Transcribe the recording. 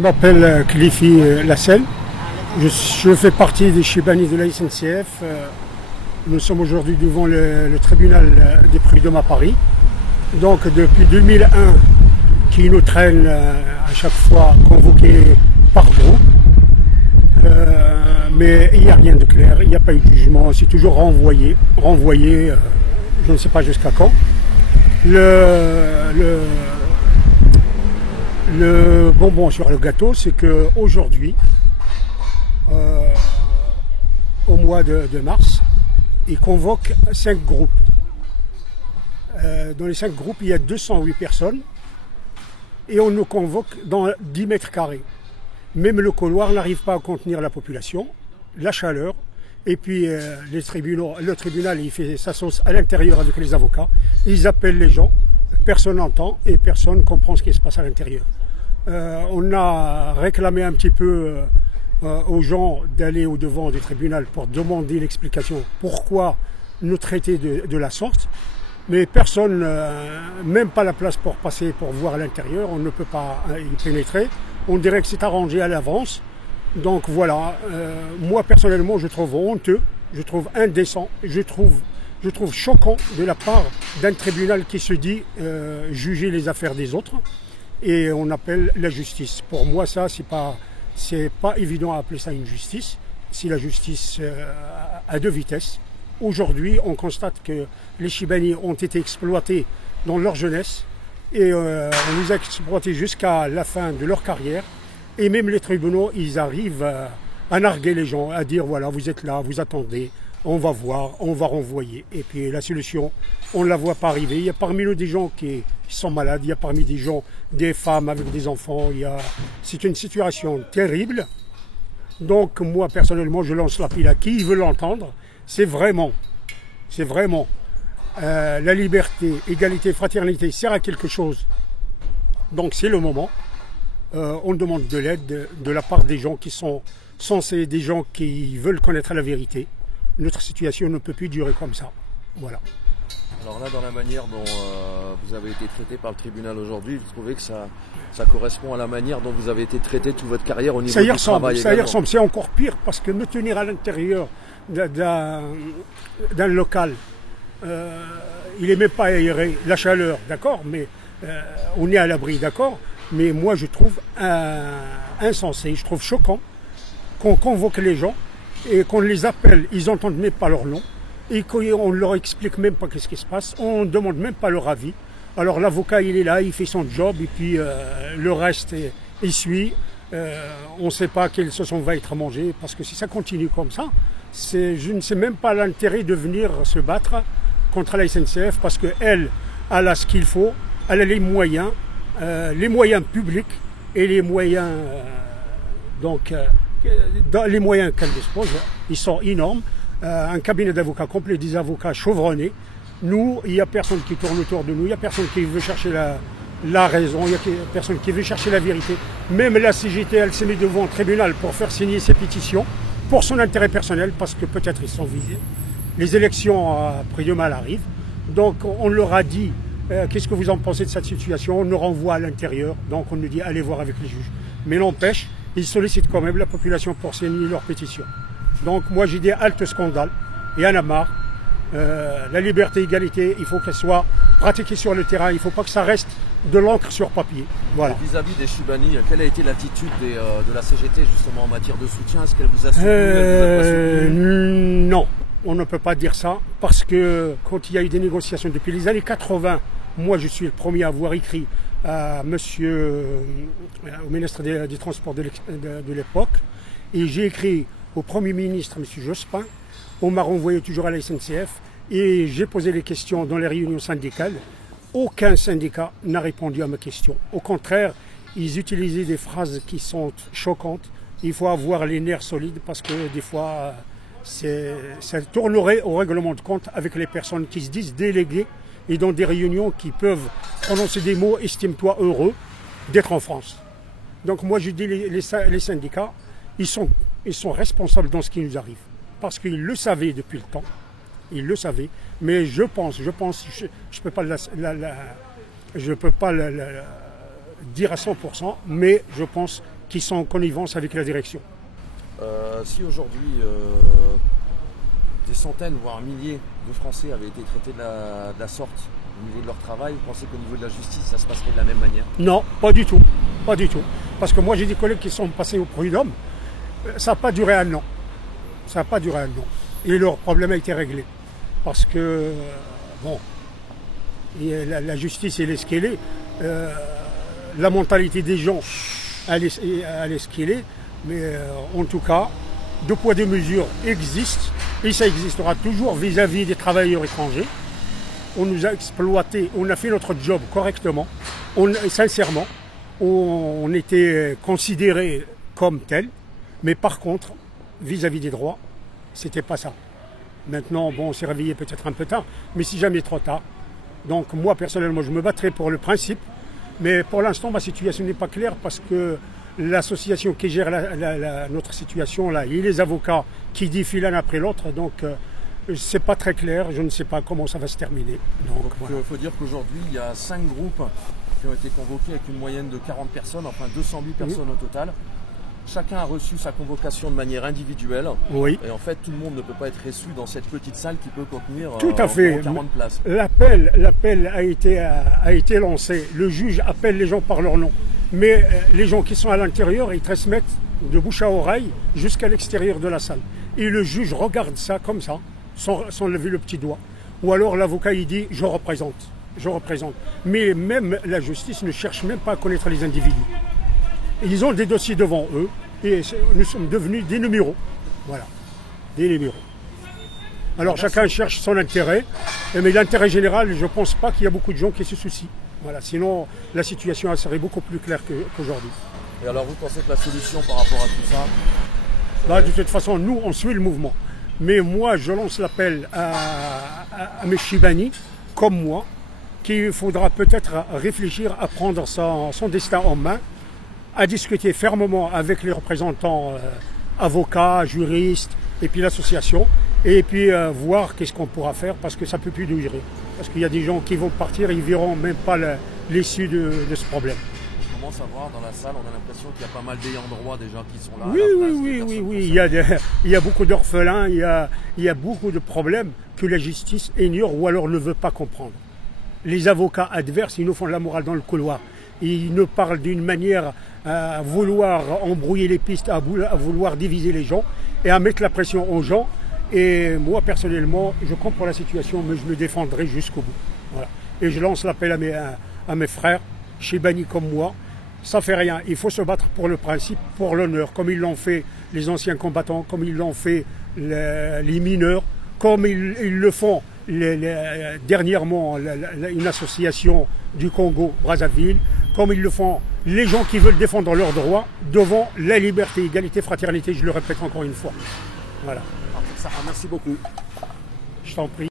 Je m'appelle Cliffy Lassel. Je fais partie des Chibani de la SNCF. Nous sommes aujourd'hui devant le tribunal des prud'hommes à Paris. Donc depuis 2001, qui nous traîne à chaque fois convoqués par groupe. Mais il n'y a rien de clair, il n'y a pas eu de jugement, c'est toujours renvoyé, je ne sais pas jusqu'à quand. Le bonbon sur le gâteau, c'est qu'aujourd'hui, au mois de mars, ils convoquent 5 groupes. Dans les 5 groupes, il y a 208 personnes et on nous convoque dans 10 mètres carrés. Même le couloir n'arrive pas à contenir la population, la chaleur, et puis le tribunal il fait sa sauce à l'intérieur avec les avocats. Ils appellent les gens, personne n'entend et personne ne comprend ce qui se passe à l'intérieur. On a réclamé un petit peu aux gens d'aller au devant du tribunal pour demander l'explication pourquoi nous traiter de la sorte. Mais personne, même pas la place pour passer, pour voir à l'intérieur, on ne peut pas y pénétrer. On dirait que c'est arrangé à l'avance. Donc voilà, moi personnellement je trouve honteux, je trouve indécent, je trouve choquant de la part d'un tribunal qui se dit juger les affaires des autres et on appelle la justice. Pour moi ça c'est pas évident à appeler ça une justice, c'est la justice à deux vitesses. Aujourd'hui on constate que les Chibani ont été exploités dans leur jeunesse et on les a exploités jusqu'à la fin de leur carrière. Et même les tribunaux, ils arrivent à narguer les gens, à dire voilà, vous êtes là, vous attendez, on va voir, on va renvoyer. Et puis la solution, on ne la voit pas arriver. Il y a parmi nous des gens qui sont malades, il y a parmi des gens, des femmes avec des enfants. C'est une situation terrible. Donc moi, personnellement, je lance l'appel à qui veut l'entendre. C'est vraiment la liberté, égalité, fraternité sert à quelque chose. Donc c'est le moment. On demande de l'aide de la part des gens qui sont censés, des gens qui veulent connaître la vérité. Notre situation ne peut plus durer comme ça. Voilà. Alors là, dans la manière dont vous avez été traité par le tribunal aujourd'hui, vous trouvez que ça correspond à la manière dont vous avez été traité toute votre carrière au niveau du travail? Ça y ressemble, c'est encore pire parce que me tenir à l'intérieur d'un local, il n'est même pas aéré, la chaleur, d'accord, mais on est à l'abri, d'accord. Mais moi, je trouve insensé, je trouve choquant qu'on convoque les gens et qu'on les appelle, ils n'entendent même pas leur nom et qu'on ne leur explique même pas ce qui se passe, on ne demande même pas leur avis. Alors l'avocat, il est là, il fait son job et puis le reste, il suit. On ne sait pas quelle sauce on va être mangé parce que si ça continue comme ça, je ne sais même pas l'intérêt de venir se battre contre la SNCF parce qu'elle a ce qu'il faut, elle a les moyens publics et les moyens les moyens qu'elle dispose, ils sont énormes. Un cabinet d'avocats complet, des avocats chevronnés. Nous, il n'y a personne qui tourne autour de nous, il n'y a personne qui veut chercher la raison, il n'y a personne qui veut chercher la vérité. Même la CGT, elle s'est mise devant le tribunal pour faire signer ses pétitions pour son intérêt personnel parce que peut-être ils sont visés. Les élections après demain arrivent. Donc on leur a dit qu'est-ce que vous en pensez de cette situation? On nous renvoie à l'intérieur, donc on nous dit allez voir avec les juges. Mais n'empêche, ils sollicitent quand même la population pour signer leur pétition. Donc moi j'ai dit halte scandale, il y en a marre. La liberté, égalité, il faut qu'elle soit pratiquée sur le terrain, il ne faut pas que ça reste de l'encre sur papier. Voilà. Vis-à-vis des Chibani, quelle a été l'attitude de la CGT justement en matière de soutien? Est-ce qu'elle vous a soutenu, elle vous a pas soutenu? Non, on ne peut pas dire ça parce que quand il y a eu des négociations depuis les années 80, moi je suis le premier à avoir écrit à au ministre des Transports de l'époque et j'ai écrit au Premier ministre, M. Jospin. On m'a renvoyé toujours à la SNCF et j'ai posé les questions dans les réunions syndicales. Aucun syndicat n'a répondu à ma question. Au contraire, ils utilisaient des phrases qui sont choquantes. Il faut avoir les nerfs solides parce que des fois, ça tournerait au règlement de compte avec les personnes qui se disent déléguées et dans des réunions qui peuvent prononcer des mots « estime-toi heureux d'être en France ». Donc moi je dis les syndicats, ils sont responsables dans ce qui nous arrive. Parce qu'ils le savaient depuis le temps, ils le savaient, mais je pense, je peux pas dire à 100%, mais je pense qui sont en connivence avec la direction. Si aujourd'hui des centaines, voire milliers de Français avaient été traités de la sorte au niveau de leur travail, vous pensez qu'au niveau de la justice, ça se passerait de la même manière? Non, pas du tout. Pas du tout. Parce que moi, j'ai des collègues qui sont passés au prud'homme. Ça n'a pas duré un an. Ça n'a pas duré un an. Et leur problème a été réglé. Parce que, bon, la justice, elle est ce qu'elle est. La mentalité des gens, elle est ce qu'elle est. Mais en tout cas, deux poids, deux mesures existent. Et ça existera toujours vis-à-vis des travailleurs étrangers. On nous a exploités, on a fait notre job correctement. Sincèrement, on était considérés comme tels. Mais par contre, vis-à-vis des droits, c'était pas ça. Maintenant, bon, on s'est réveillé peut-être un peu tard, mais si jamais trop tard. Donc moi, personnellement, je me battrai pour le principe. Mais pour l'instant, ma situation n'est pas claire parce que l'association qui gère notre situation, là, et les avocats qui défilent l'un après l'autre, donc c'est pas très clair, je ne sais pas comment ça va se terminer. Donc voilà. Faut dire qu'aujourd'hui, il y a 5 groupes qui ont été convoqués avec une moyenne de 40 personnes, enfin 208 personnes au total. Chacun a reçu sa convocation de manière individuelle. Oui. Et en fait, tout le monde ne peut pas être reçu dans cette petite salle qui peut contenir tout à fait. 40 places. L'appel a été lancé. Le juge appelle les gens par leur nom. Mais les gens qui sont à l'intérieur, ils transmettent de bouche à oreille jusqu'à l'extérieur de la salle. Et le juge regarde ça comme ça, sans lever le petit doigt. Ou alors l'avocat, il dit « je représente ». Mais même la justice ne cherche même pas à connaître les individus. Ils ont des dossiers devant eux et nous sommes devenus des numéros. Voilà, des numéros. Alors chacun cherche son intérêt, mais l'intérêt général, je ne pense pas qu'il y a beaucoup de gens qui se soucient. Voilà, sinon la situation serait beaucoup plus claire qu'aujourd'hui. Et alors vous pensez que la solution par rapport à tout ça? Bah, de toute façon, nous, on suit le mouvement. Mais moi, je lance l'appel à M. Chibani, comme moi, qu'il faudra peut-être réfléchir à prendre son destin en main, à discuter fermement avec les représentants avocats, juristes, et puis l'association, et puis voir qu'est-ce qu'on pourra faire, parce que ça ne peut plus durer. Parce qu'il y a des gens qui vont partir, ils ne verront même pas l'issue de ce problème. On commence à voir dans la salle, on a l'impression qu'il y a pas mal d'ayants droit, des gens qui sont là. Oui. Il y a beaucoup d'orphelins, il y a beaucoup de problèmes que la justice ignore ou alors ne veut pas comprendre. Les avocats adverses, ils nous font la morale dans le couloir. Ils nous parlent d'une manière à vouloir embrouiller les pistes, à vouloir diviser les gens et à mettre la pression aux gens. Et moi, personnellement, je comprends la situation, mais je me défendrai jusqu'au bout. Voilà. Et je lance l'appel à mes frères, Chibani comme moi. Ça ne fait rien. Il faut se battre pour le principe, pour l'honneur, comme ils l'ont fait les anciens combattants, comme ils l'ont fait les mineurs, comme ils le font dernièrement une association du Congo, Brazzaville, comme ils le font les gens qui veulent défendre leurs droits devant la liberté, égalité, fraternité, je le répète encore une fois. Voilà. Merci beaucoup. Je t'en prie.